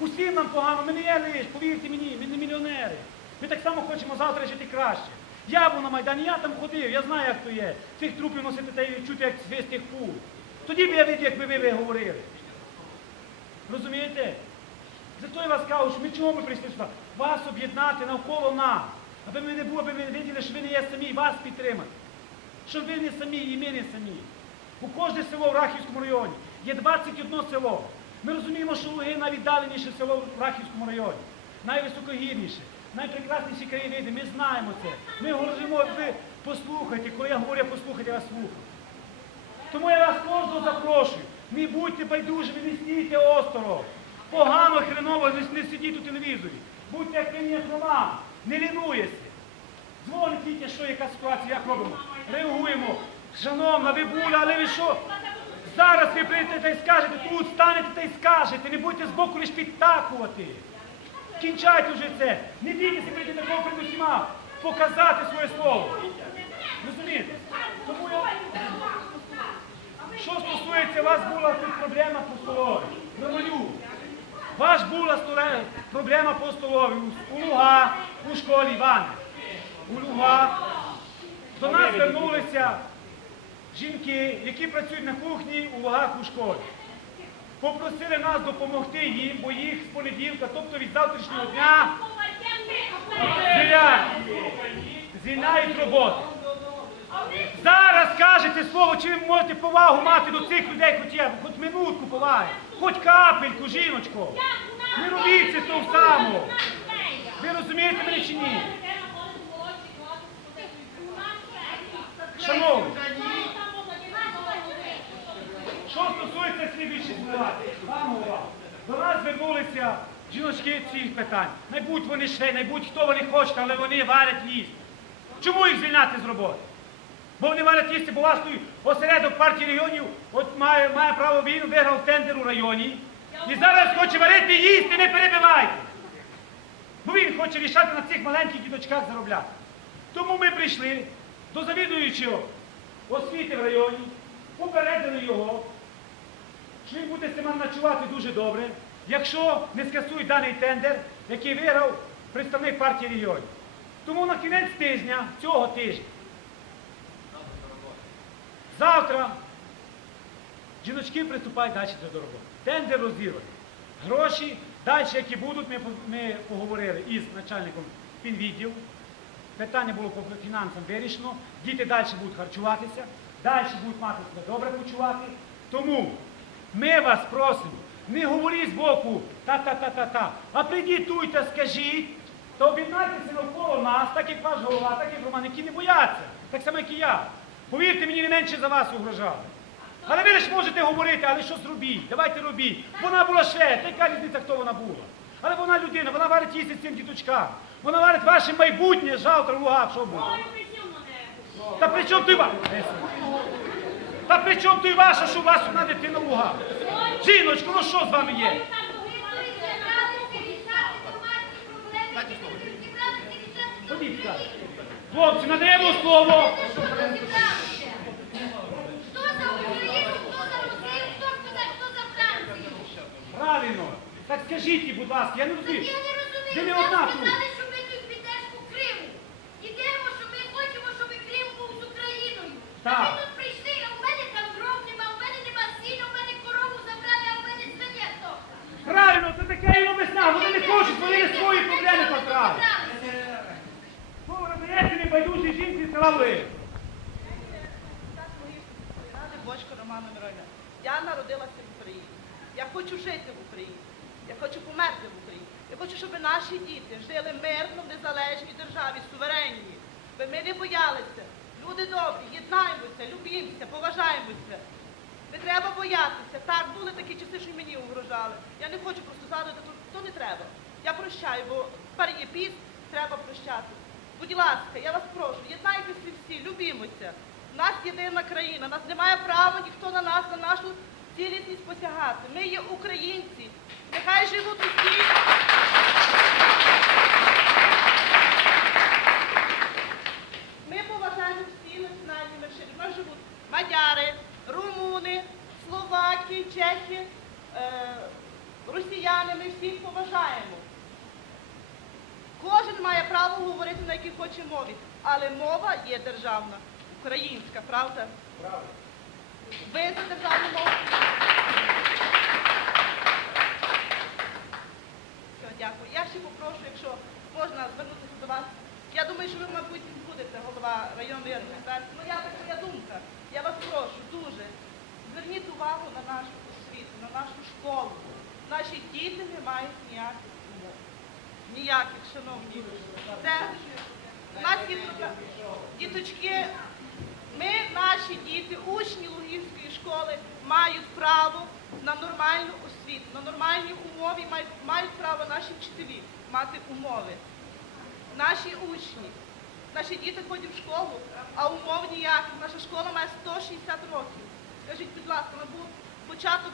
Усім нам погано, ми не є лиш, повірте мені, ми не мільйонери. Ми так само хочемо завтра жити краще. Я був на Майдані, я там ходив, я знаю, як то є. Цих трупів носити та чути, як свист тих пул. Тоді б я видів, як би ви, ви говорили. Розумієте? Зато я вас кажу, що ми чого ми прийшли сюди? Вас об'єднати навколо нас. Аби ми не були, аби ви виділи, що ви не є самі, вас підтримати. Що ви не самі і ми не самі. У кожне село в Рахівському районі є 21 село. Ми розуміємо, що Луги найвіддаленіше село в Рахівському районі, найвисокогірніше, найпрекрасніші краєвиди. Ми знаємо це. Ми говоримо, ви послухайте, коли я говорю, послухайте, я вас слухаю. Тому я вас кожного запрошую. Не будьте байдужими, не стійте осторог. Погано, хреново, не, сидіть у телевізорі. Будьте активні, як. Не лінуєте. Дзвонить тільки, що яка ситуація, як робимо. Реагуємо. Шановна, ви були, але ви що? Зараз ви прийдете та й скажете, тут станете та й скажете, не будьте збоку лиш підтакувати. Кінчайте вже це. Не бійтеся прийти такого перед усіма. Показати своє слово. Розумієте? Тому я... Що стосується вас була тут проблема по столові. Романю, ваш була проблема по столові. У- У Луга, у школі Івана. У Луга. До нас звернулися жінки, які працюють на кухні у Лугах у школі. Попросили нас допомогти їм, бо їх з понеділка, тобто від завтрашнього дня, звільняють роботу. Зараз кажете слово, чи ви можете повагу мати до цих людей, хоч я, хоч минутку поваги, хоч капельку, жіночко. Не робіть це того самого. Ви розумієте мене чи ні? Шановні, що стосується слідуючої ситуації, пан голова, до нас звернулися жіночки цих питань. Найбудь вони швей, найбудь хто вони хочуть, але вони варять їсти. Чому їх звільняти з роботи? Бо вони варять їсти, бо той осередок партії регіонів от має, має право він виграв тендер у районі. І зараз хоче варити їсти, не перебивайте. Бо він хоче рішати на цих маленьких діточках заробляти. Тому ми прийшли до завідуючого освіти в районі, попередили його, що він буде себе ночувати дуже добре, якщо не скасують даний тендер, який виграв представник партії регіонів. Тому на кінець тижня, цього тижня, завтра жіночки приступають далі до роботи. Тендер розірваний. Гроші далі, які будуть, ми, ми поговорили із начальником фінвідділу. Питання було по фінансам вирішено. Діти далі будуть харчуватися, далі будуть мати себе добре почувати. Тому ми вас просимо, не говоріть з боку та-та-та-та-та, а прийдіть тут та скажіть, та об'єднайтеся навколо нас, так як ваш голова, так як Роман, які не бояться, так само, як і я. Повірте мені, не менше за вас угрожали. Але ви ж можете говорити, але що зробіть? Давайте робіть. Вона була швея, та яка різниця, хто вона була? Але вона людина, вона варить їсти цим діточкам. Вона варить ваше майбутнє завтра в лугах, що буде. Та при чому ти ва? Та при чому ти ваша, що у вас одна дитина в лугах? Жіночко, ну що з вами є? Хлопці, надаємо слово. Хто за Україну, хто за Росію, хто хто за Францію? Правильно. Так скажіть будь ласка, я не розумію. я не розумію. Ви не одна тут. сказали, що ми тут підеш у Крим. Ідемо, що ми хочемо, щоб Крим був з Україною. Так. А ми тут прийшли, а в мене там дров нема, в мене нема сіна, в мене корову забрали, а в мене свинєто. Правильно, це таке і весна. Вони не хочуть, вони не свої проблеми потрапити. Ну, ви надаєте небайдужій Ради Бочко Романа Мироня. Я народилася в Україні. Я хочу жити в Україні. Я хочу померти в Україні. Я хочу, щоб наші діти жили мирно в незалежній державі, суверенній. Би ми не боялися. Люди добрі, єднаємося, любімося, поважаємося. Не треба боятися. Так, були такі часи, що мені угрожали. Я не хочу просто згадувати, то, то не треба. Я прощаю, бо тепер є піс, треба прощати. Будь ласка, я вас прошу, єднайтеся всі, любімося. Нас єдина країна, нас немає права ніхто на нас, на нашу цілісність посягати. Ми є українці. Нехай живуть усі. Ми поважаємо всі національні меншини. У нас живуть мадяри, румуни, словаки, чехи, е, росіяни. Ми всіх поважаємо. Кожен має право говорити на якій хоче мові, але мова є державна, українська, правда? Правда. Ви за державну мову? Все, дякую. Я ще попрошу, якщо можна звернутися до вас. Я думаю, що ви, мабуть, не будете голова районної адміністрації. Ну, я так моя думка. Я вас прошу дуже. Зверніть увагу на нашу освіту, на нашу школу. Наші діти не мають ніяких. Ніяких, шановні. Це у. Діточки, ми, наші діти, учні Лугівської школи, мають право на нормальну освіту, на нормальні умови, мають, мають право наші вчителі мати умови. Наші учні, наші діти ходять в школу, а умов ніяких. Наша школа має 160 років. Скажіть, будь ласка, ми був початок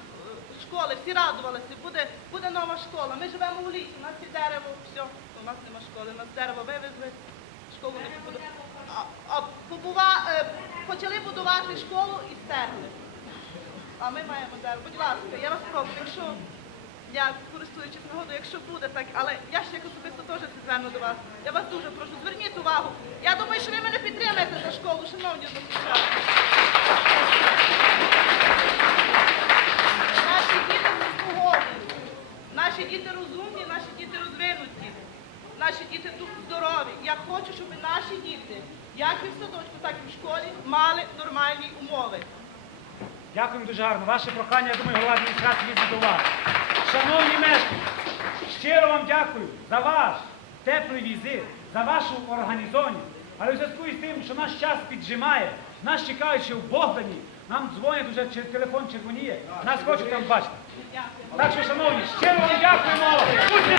школи, всі радувалися, буде, буде нова школа. Ми живемо у лісі, у нас є дерево, все, у нас нема школи, у нас дерево вивезли, школу не побудували. А, а побува, е, почали будувати школу і стерли. А ми маємо дерево. Будь ласка, я вас прошу, якщо я користуючись нагодою, якщо буде так, але я ще як особисто теж зверну до вас. Я вас дуже прошу, зверніть увагу. Я думаю, що ви мене підтримаєте за школу, шановні односельчани. Наші діти заслуговують. Наші діти розумні, наші діти розвинуті. Наші діти тут здорові. Я хочу, щоб наші діти, як і в садочку, так і в школі, мали нормальні умови. Дякуємо дуже гарно. Ваше прохання, я думаю, голова адміністрації візьме до уваги. Шановні мешканці, щиро вам дякую за ваш теплий візит, за вашу організованість. Але в зв'язку із тим, що наш час піджимає, нас чекають ще в Богдані, нам дзвонять уже телефон червоніє, нас хочуть там бачити. Дякую. Так що, шановні, щиро вам дякуємо. Будьте